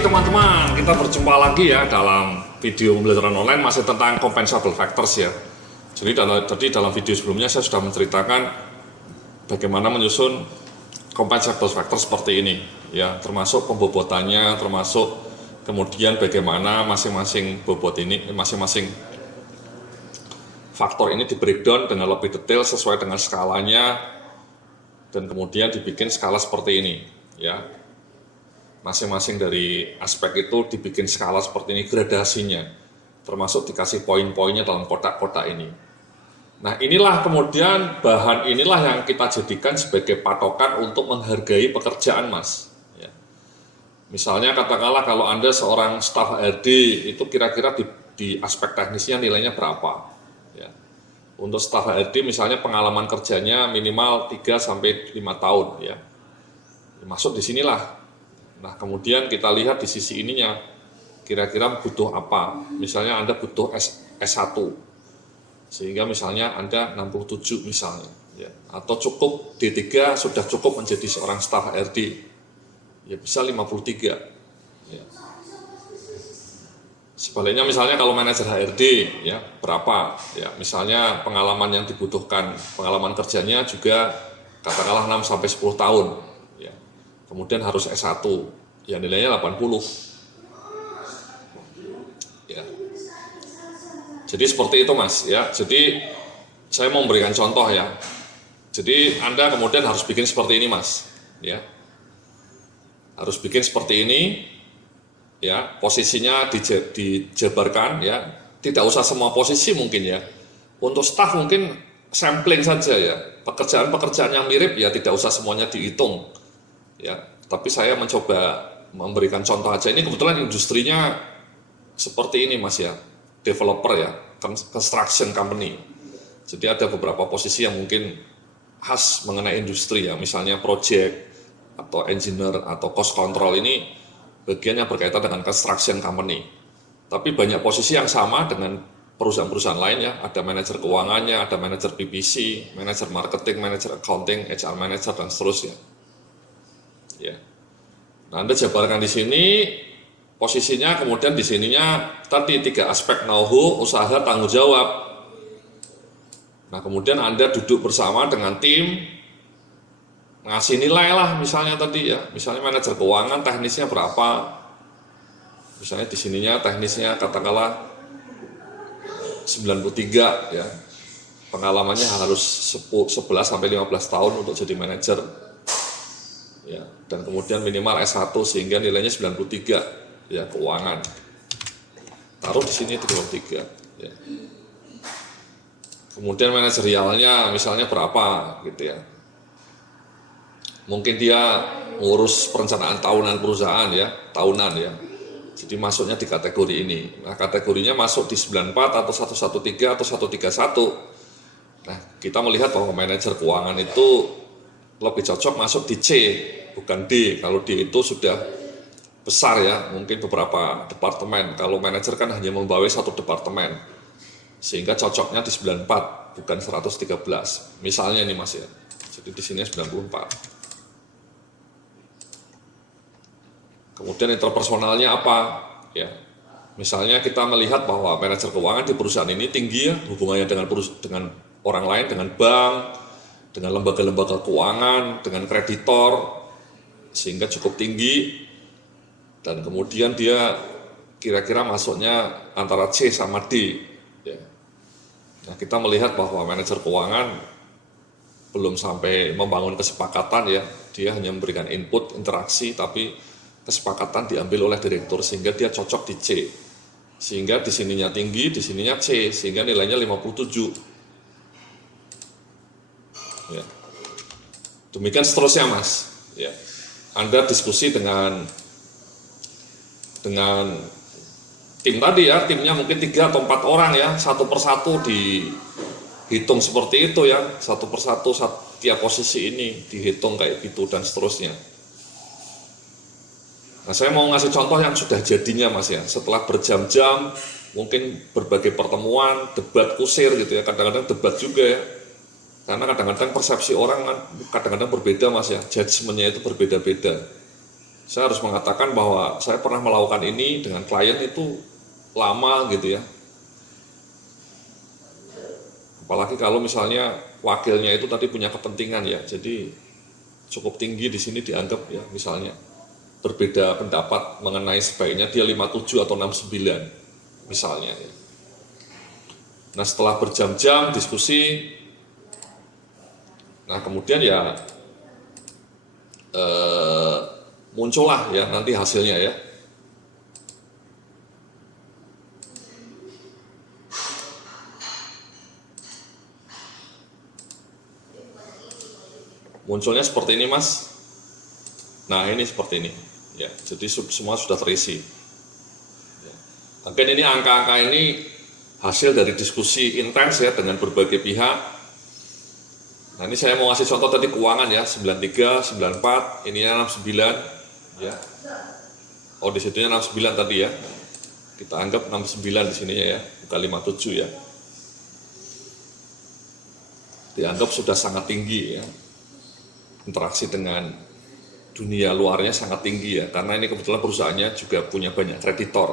pagi teman-teman, kita berjumpa lagi ya dalam video pembelajaran online masih tentang compensable factors ya. Jadi dalam video sebelumnya saya sudah menceritakan bagaimana menyusun compensable factors seperti ini ya, termasuk pembobotannya, termasuk kemudian bagaimana masing-masing bobot ini, masing-masing faktor ini di breakdown dengan lebih detail sesuai dengan skalanya, dan kemudian dibikin skala seperti ini ya. Masing-masing dari aspek itu dibikin skala seperti ini gradasinya, termasuk dikasih poin-poinnya dalam kotak-kotak ini. Nah, inilah kemudian bahan inilah yang kita jadikan sebagai patokan untuk menghargai pekerjaan Mas ya. Misalnya katakanlah kalau Anda seorang staf HRD, itu kira-kira di aspek teknisnya nilainya berapa ya. Untuk staf HRD misalnya pengalaman kerjanya minimal 3-5 tahun ya. Masuk di sinilah. Nah, kemudian kita lihat di sisi ininya, kira-kira butuh apa. Misalnya Anda butuh S1, sehingga misalnya Anda 67 misalnya, ya. Atau cukup D3 sudah cukup menjadi seorang staf HRD, ya bisa 53. Ya. Sebaliknya misalnya kalau manajer HRD, ya berapa? Ya, misalnya pengalaman yang dibutuhkan, pengalaman kerjanya juga katakanlah 6-10 tahun. Kemudian harus S1, ya nilainya 80. Ya. Jadi seperti itu Mas, ya. Jadi saya mau memberikan contoh ya. Jadi Anda kemudian harus bikin seperti ini Mas, ya. Harus bikin seperti ini, ya. Posisinya dijabarkan, ya. Tidak usah semua posisi mungkin ya. Untuk staf mungkin sampling saja ya. Pekerjaan-pekerjaan yang mirip ya tidak usah semuanya dihitung. Ya, tapi saya mencoba memberikan contoh aja. Ini kebetulan industrinya seperti ini Mas ya, developer ya, construction company. Jadi ada beberapa posisi yang mungkin khas mengenai industri ya, misalnya project atau engineer atau cost control, ini bagian yang berkaitan dengan construction company. Tapi banyak posisi yang sama dengan perusahaan-perusahaan lain ya, ada manajer keuangannya, ada manajer PPC, manajer marketing, manajer accounting, HR manager dan seterusnya. Ya. Nah, Anda jabarkan di sini posisinya, kemudian di sininya tadi 3 aspek know-how, usaha, tanggung jawab. Nah, kemudian Anda duduk bersama dengan tim, ngasih nilai lah misalnya tadi ya, misalnya manajer keuangan teknisnya berapa, misalnya di sininya teknisnya katakanlah 93 ya, pengalamannya harus 11-15 tahun untuk jadi manajer. Ya, dan kemudian minimal S1 sehingga nilainya 93 ya, keuangan. Taruh di sini 33 ya. Kemudian manajerialnya misalnya berapa gitu ya. Mungkin dia ngurus perencanaan tahunan perusahaan ya, tahunan ya. Jadi masuknya di kategori ini. Nah, kategorinya masuk di 94 atau 113 atau 131. Nah, kita melihat bahwa manajer keuangan itu lebih cocok masuk di C, bukan D. Kalau D itu sudah besar ya, mungkin beberapa departemen. Kalau manajer kan hanya membawahi satu departemen, sehingga cocoknya di 94, bukan 113. Misalnya ini Mas ya, jadi di sini 94. Kemudian interpersonalnya apa? Ya, misalnya kita melihat bahwa manajer keuangan di perusahaan ini tinggi ya, hubungannya dengan orang lain, dengan bank, dengan lembaga-lembaga keuangan, dengan kreditor, sehingga cukup tinggi, dan kemudian dia kira-kira masuknya antara C sama D ya. Nah, kita melihat bahwa manajer keuangan belum sampai membangun kesepakatan ya, dia hanya memberikan input, interaksi, tapi kesepakatan diambil oleh direktur sehingga dia cocok di C, sehingga di sininya tinggi, di sininya C, sehingga nilainya 57 ya. Demikian seterusnya Mas ya. Anda diskusi dengan tim tadi ya, timnya mungkin 3 atau 4 orang ya, satu persatu dihitung seperti itu ya, satu persatu setiap posisi ini dihitung kayak gitu dan seterusnya. Nah, saya mau ngasih contoh yang sudah jadinya Mas ya, setelah berjam-jam, mungkin berbagai pertemuan, debat kusir gitu ya, kadang-kadang debat juga ya. Karena kadang-kadang persepsi orang kan kadang-kadang berbeda Mas ya, judgement-nya itu berbeda-beda. saya harus mengatakan bahwa saya pernah melakukan ini dengan klien itu lama gitu ya. Apalagi kalau misalnya wakilnya itu tadi punya kepentingan ya, jadi cukup tinggi di sini dianggap ya, misalnya berbeda pendapat mengenai sebaiknya dia 57 atau 69 misalnya ya. Nah setelah berjam-jam diskusi, nah kemudian ya muncullah ya nanti hasilnya ya. Munculnya seperti ini mas. Nah ini seperti ini ya, jadi semua sudah terisi ya. Mungkin ini angka-angka ini hasil dari diskusi intens ya dengan berbagai pihak. Nah ini saya mau kasih contoh tadi keuangan ya, 93, 94, ininya 69 ya. Oh di situnya 69 tadi ya. Kita anggap 69 di sininya ya, bukan 57 ya. Dianggap sudah sangat tinggi ya. Interaksi dengan dunia luarnya sangat tinggi ya, karena ini kebetulan perusahaannya juga punya banyak kreditor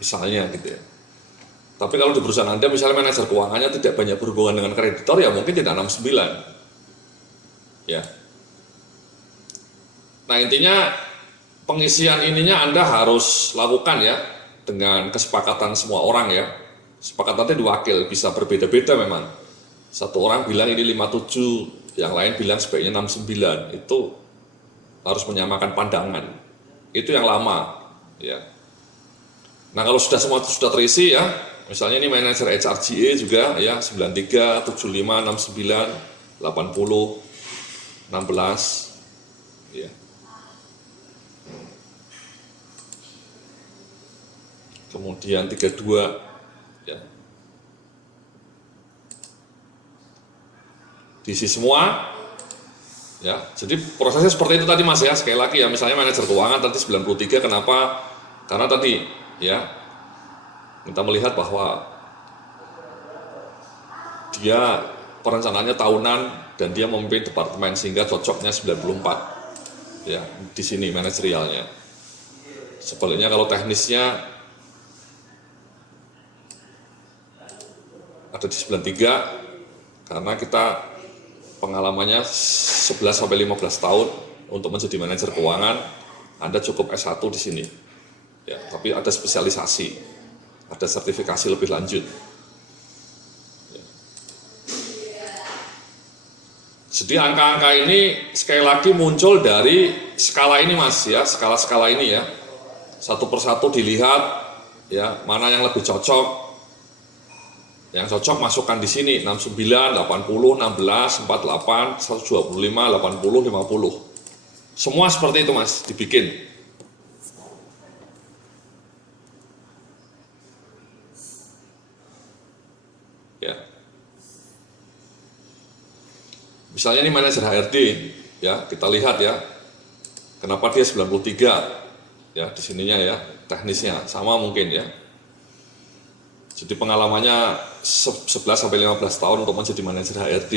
misalnya gitu ya. Tapi kalau di perusahaan Anda misalnya manajer keuangannya tidak banyak berhubungan dengan kreditor ya mungkin tidak 69 ya. Nah intinya pengisian ininya Anda harus lakukan ya dengan kesepakatan semua orang ya. Kesepakatannya diwakil, bisa berbeda-beda memang. Satu orang bilang ini 57, yang lain bilang sebaiknya 69, itu harus menyamakan pandangan. Itu yang lama ya. Nah kalau semua sudah terisi ya, misalnya ini manajer HRGA juga ya, 93, 75, 69, 80, 16 ya. Kemudian 32 ya. Diisi semua ya. Jadi prosesnya seperti itu tadi mas ya. Sekali lagi ya, misalnya manajer keuangan tadi 93, kenapa? Karena tadi ya kita melihat bahwa dia perencanaannya tahunan dan dia memimpin departemen sehingga cocoknya 94 ya di sini manajerialnya. Sebaliknya kalau teknisnya ada di 93 karena kita pengalamannya 11-15 tahun untuk menjadi manajer keuangan. Anda cukup S1 di sini ya, tapi ada spesialisasi, ada sertifikasi lebih lanjut ya. Jadi angka-angka ini sekali lagi muncul dari skala ini mas ya, skala-skala ini ya, satu persatu dilihat ya, mana yang lebih cocok. Yang cocok masukkan di sini 69, 80, 16, 48, 125, 80, 50. Semua seperti itu mas, dibikin. Ya. Misalnya ini manajer HRD, ya kita lihat ya, kenapa dia 93, ya di sininya ya, teknisnya sama mungkin ya. Jadi pengalamannya 11-15 tahun untuk menjadi manajer HRD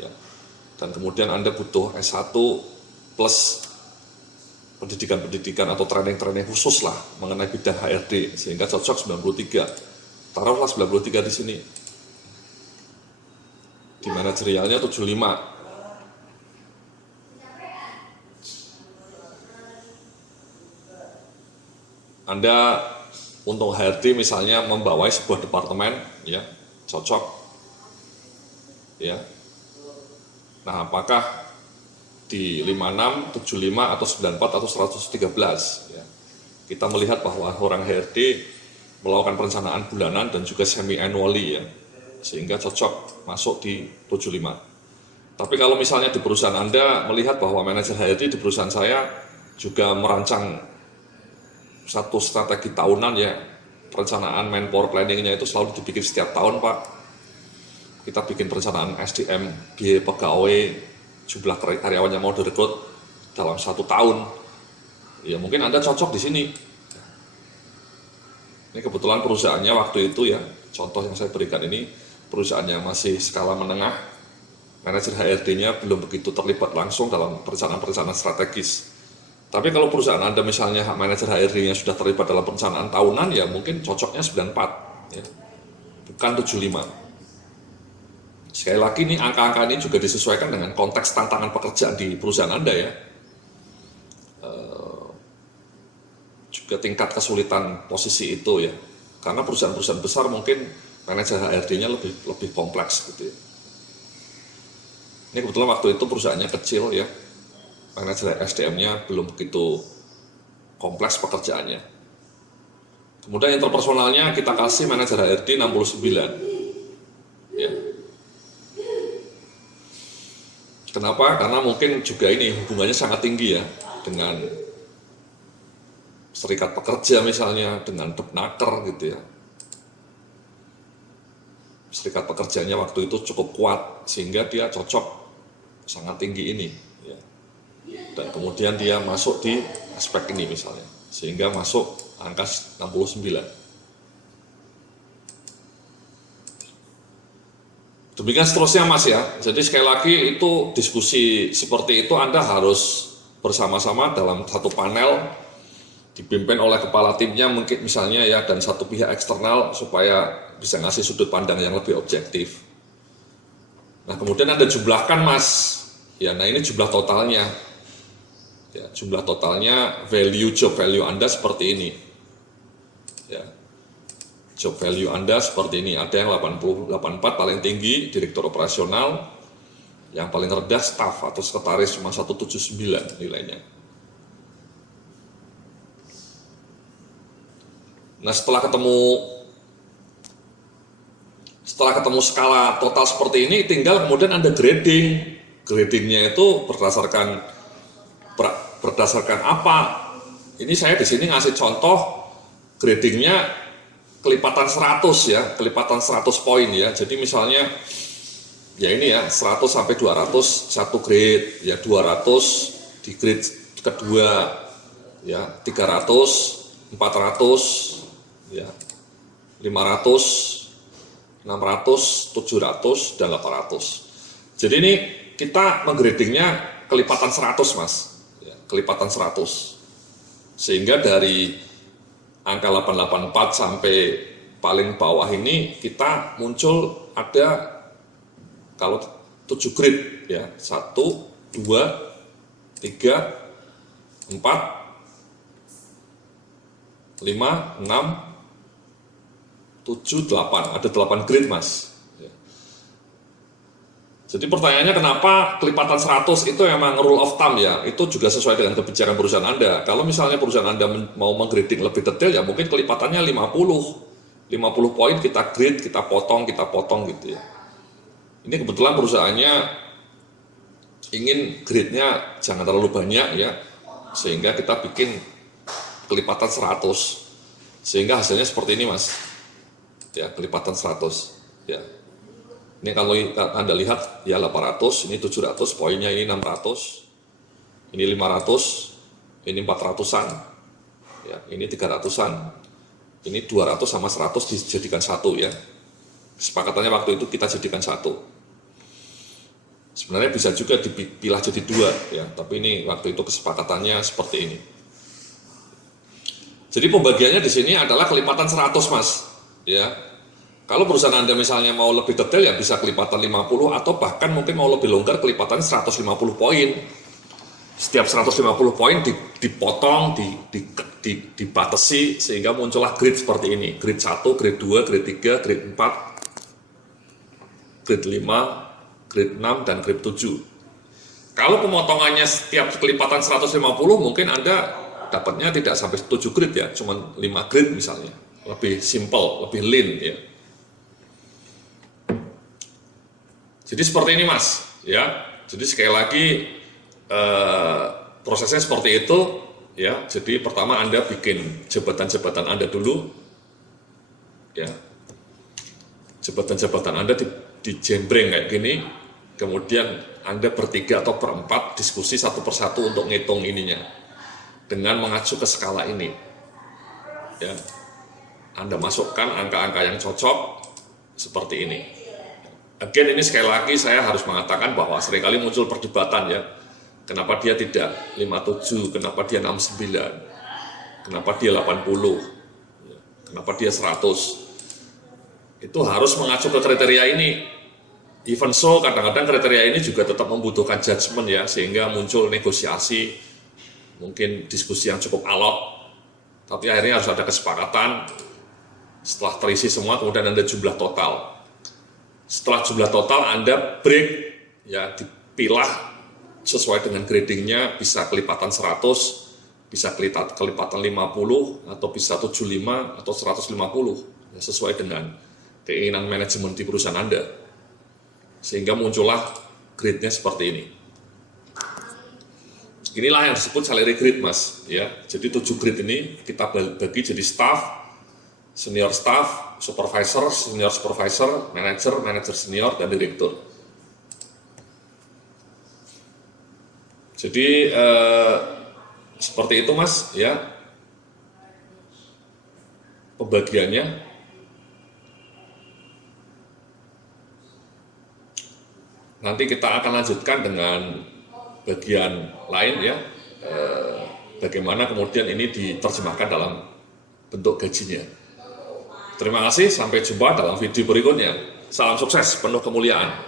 ya. Dan kemudian Anda butuh S1 plus pendidikan-pendidikan atau training-training khusus lah mengenai bidang HRD sehingga cocok 93. Taruhlah 93 di sini. Di manajerialnya 75. Anda untuk HRD misalnya membawai sebuah departemen ya, cocok ya. Nah apakah di 56, 75 atau 94 atau 113 ya. Kita melihat bahwa orang HRD melakukan perencanaan bulanan dan juga semi annually ya, sehingga cocok masuk di 75. Tapi kalau misalnya di perusahaan Anda melihat bahwa manajer HRD di perusahaan saya juga merancang satu strategi tahunan ya, perencanaan manpower planningnya itu selalu dibikin setiap tahun Pak. Kita bikin perencanaan SDM, biaya pegawai, jumlah karyawan yang mau direkrut dalam 1 tahun. Ya mungkin Anda cocok di sini. Ini kebetulan perusahaannya waktu itu ya, contoh yang saya berikan ini perusahaannya masih skala menengah, manajer HRD-nya belum begitu terlibat langsung dalam perencanaan strategis. Tapi kalau perusahaan Anda misalnya manajer HRD-nya sudah terlibat dalam perencanaan tahunan, ya mungkin cocoknya 94, ya, bukan 75. Sekali lagi nih, angka-angka ini juga disesuaikan dengan konteks tantangan pekerjaan di perusahaan Anda ya. Juga tingkat kesulitan posisi itu ya. Karena perusahaan-perusahaan besar mungkin manajer HRD-nya lebih kompleks gitu ya. Ini kebetulan waktu itu perusahaannya kecil ya. Manajer SDM-nya belum begitu kompleks pekerjaannya. Kemudian interpersonalnya kita kasih manajer HRD 69. Ya. Kenapa? Karena mungkin juga ini hubungannya sangat tinggi ya dengan serikat pekerja misalnya, dengan Depnaker gitu ya. Serikat pekerjanya waktu itu cukup kuat sehingga dia cocok sangat tinggi ini ya. Dan kemudian dia masuk di aspek ini misalnya, sehingga masuk angka 69. Demikian seterusnya Mas ya. Jadi sekali lagi itu diskusi seperti itu Anda harus bersama-sama dalam satu panel dipimpin oleh kepala timnya mungkin misalnya ya, dan satu pihak eksternal supaya bisa ngasih sudut pandang yang lebih objektif. Nah kemudian Anda jumlahkan Mas, ya nah ini jumlah totalnya. Ya, jumlah totalnya job value Anda seperti ini. Ya. Job value Anda seperti ini, ada yang 84 paling tinggi, direktur operasional, yang paling rendah staff atau sekretaris cuma 179 nilainya. Nah setelah ketemu skala total seperti ini, tinggal kemudian Anda grading. Gradingnya itu berdasarkan apa? Ini saya di sini ngasih contoh gradingnya kelipatan 100 ya, kelipatan 100 poin ya. Jadi misalnya ya ini ya 100 sampai 200 satu grade ya, 200 di grade kedua ya, 300, 400 ya, 500, 600, 700 dan 800. Jadi ini kita menggradingnya kelipatan 100 Mas ya, kelipatan 100. Sehingga dari angka 884 sampai paling bawah ini kita muncul ada kalau 7 grade ya, 1, 2, 3, 4, 5, 6, 7, 8, ada 8 grade Mas. Jadi pertanyaannya kenapa kelipatan 100 itu memang rule of thumb ya, itu juga sesuai dengan kebijakan perusahaan Anda. Kalau misalnya perusahaan Anda mau menggrading lebih detail ya mungkin kelipatannya 50 poin kita grade, kita potong gitu ya. Ini kebetulan perusahaannya ingin grade-nya jangan terlalu banyak ya, sehingga kita bikin kelipatan 100, sehingga hasilnya seperti ini Mas ya, kelipatan 100 ya. Ini kalau Anda lihat ya 800, ini 700, poinnya ini 600, ini 500, ini 400-an, ya, ini 300-an, ini 200 sama 100 dijadikan satu ya. Kesepakatannya waktu itu kita jadikan satu. Sebenarnya bisa juga dipilah jadi dua ya, tapi ini waktu itu kesepakatannya seperti ini. Jadi pembagiannya di sini adalah kelipatan 100 Mas, ya. Kalau perusahaan Anda misalnya mau lebih detail ya bisa kelipatan 50 atau bahkan mungkin mau lebih longgar kelipatan 150 poin. Setiap 150 poin dipotong, dibatasi sehingga muncullah grade seperti ini. Grade 1, grade 2, grade 3, grade 4, grade 5, grade 6, dan grade 7. Kalau pemotongannya setiap kelipatan 150 mungkin Anda dapatnya tidak sampai 7 grade ya, cuma 5 grade misalnya. Lebih simple, lebih lean ya. Jadi seperti ini Mas, ya. Jadi sekali lagi prosesnya seperti itu, ya. Jadi pertama Anda bikin jabatan-jabatan Anda dulu, ya. Jabatan-jabatan Anda dijembreng kayak gini, kemudian Anda bertiga atau berempat diskusi satu persatu untuk ngitung ininya, dengan mengacu ke skala ini, ya. Anda masukkan angka-angka yang cocok seperti ini. Again, ini sekali lagi saya harus mengatakan bahwa seringkali muncul perdebatan ya Kenapa dia tidak 57, kenapa dia 69, kenapa dia 80, kenapa dia 100. Itu harus mengacu ke kriteria ini. Even so, kadang-kadang kriteria ini juga tetap membutuhkan judgement ya, sehingga muncul negosiasi, mungkin diskusi yang cukup alot, tapi akhirnya harus ada kesepakatan. Setelah terisi semua, kemudian Anda jumlah total. Setelah jumlah total, Anda break, ya dipilah sesuai dengan gradingnya, bisa kelipatan 100, bisa kelipatan 50, atau bisa 75, atau 150, ya, sesuai dengan keinginan manajemen di perusahaan Anda. Sehingga muncullah grade-nya seperti ini. Inilah yang disebut salary grade, Mas. Ya, jadi 7 grade ini kita bagi jadi staff, senior staff, supervisor, senior supervisor, manager, manager senior, dan direktur. Jadi seperti itu, Mas, ya pembagiannya. Nanti kita akan lanjutkan dengan bagian lain ya, bagaimana kemudian ini diterjemahkan dalam bentuk gajinya. Terima kasih, sampai jumpa dalam video berikutnya. Salam sukses, penuh kemuliaan.